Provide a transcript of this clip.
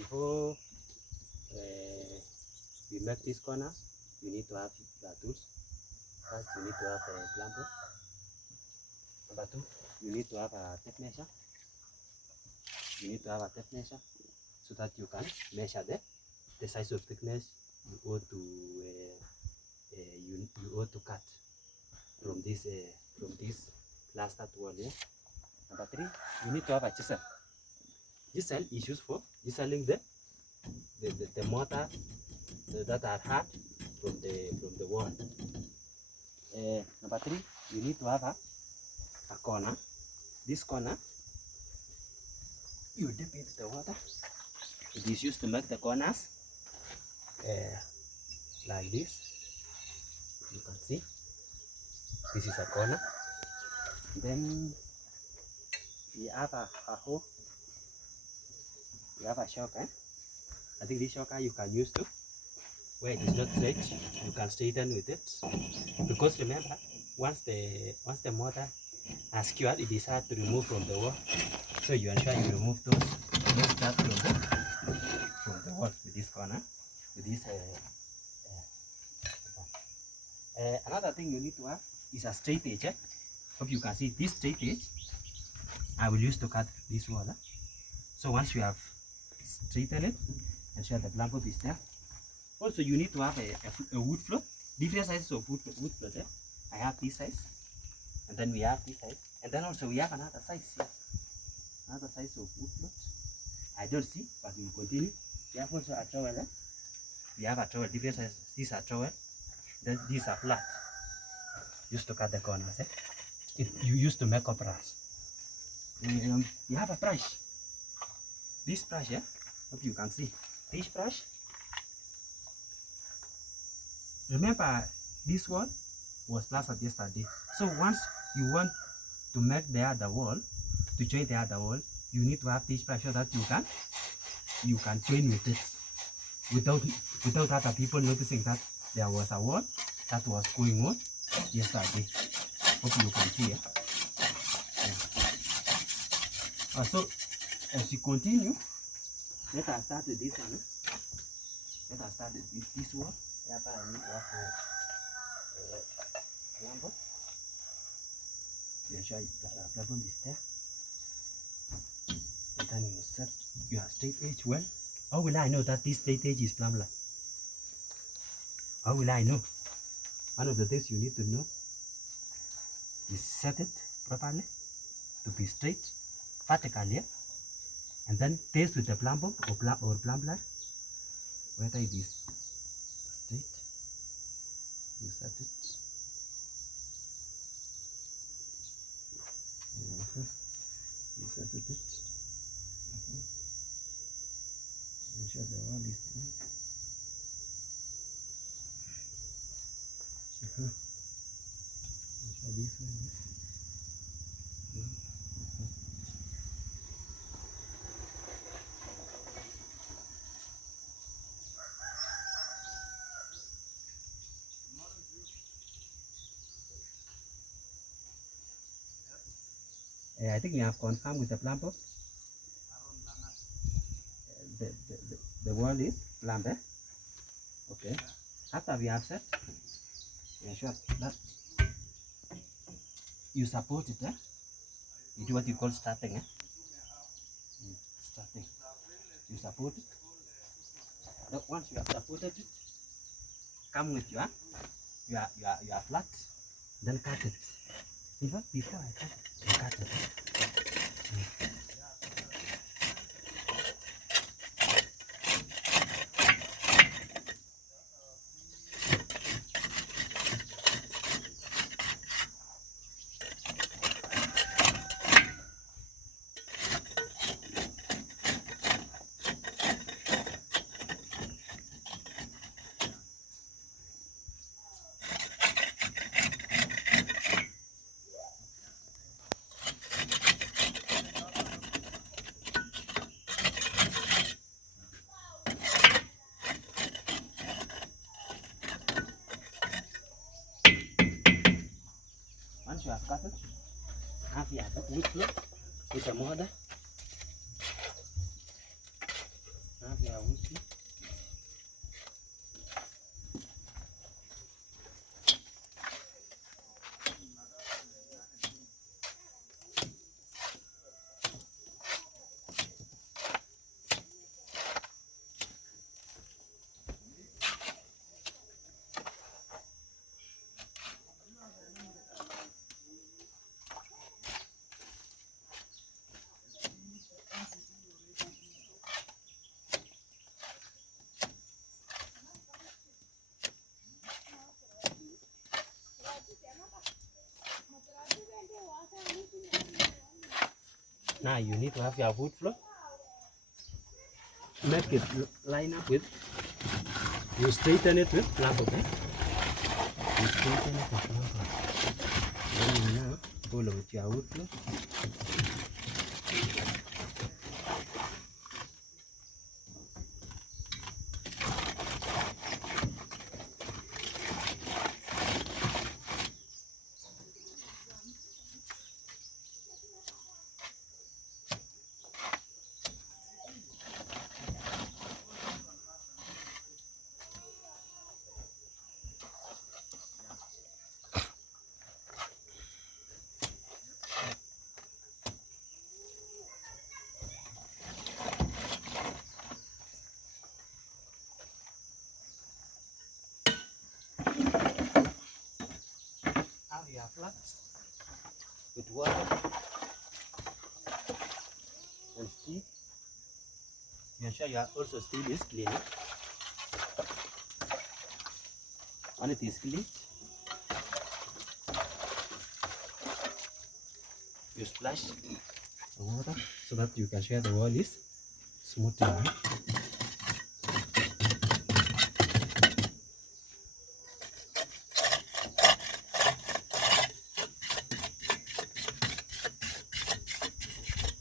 before we make this corner, you need to have the tools. First, you need to have a plumber. Number two, you need to have a tape measure. You need to have a tape measure so that you can measure the size of thickness you ought to cut from this plastered wall here. Number three, you need to have a chisel. Chisel is used for chiseling the mortar that are hard from the wall. Number three, you need to have a corner. This corner, you dip into the water. It is used to make the corners like this. You can see this is a corner. Then we have a hoe. We have a shocker. I think this shocker you can use to, where it is not straight, you can straighten with it. Because remember, once the mortar has cured, it is hard to remove from the wall. So you ensure you remove those stuff from the wall with this corner, with this. Another thing you need to have is a straight edge. Hope you can see this straight edge. I will use to cut this wall. So once you have straightened it, ensure the plumb is there. Also, you need to have a wood floor. Different sizes of wood floor. I have this size, and then we have this size, and then also we have another size here. Another size of wood floor. I don't see, but we will continue. We have also a trowel. We have a trowel, different sizes. These are trowel. These are flat. Used to cut the corners. You used to make up rush. We have a brush. This brush, hope you can see. This brush. Remember, this wall was plastered yesterday. So once you want to make the other wall, to join the other wall, you need to have this brush so that you can join with it without other people noticing that there was a wall that was going on yesterday. Hope you can see. So as you continue, let us start with this one. Let us start with this wall. I need to have a plumber. You ensure that the plumber is there. And then you set your straight edge well. How will I know that this straight edge is plumber? How will I know? One of the things you need to know is set it properly to be straight, vertically, and then test with the plumber or plumber whether it is straight. You set it. You set it. Ensure the wall is straight. Ensure this one is. I think we have confirmed with the plumber. The wall is plumber. Okay. After we have set, ensure that you support it. You do what you call starting. Starting. You support it. Now, once you have supported it, come with your flat, then cut it. In fact, before I cut it, you cut it. Once you have cut it, have your wood floor with a mortar. Have wood floor. Now you need to have your wood floor. Make it line up with, you straighten it with plank, okay? You straighten it with plank. Then you now follow with your wood floor. Now you have flats with water and steel. You ensure you have also steel is clean. When it is clean, you splash the water so that you can share the wall is smooth.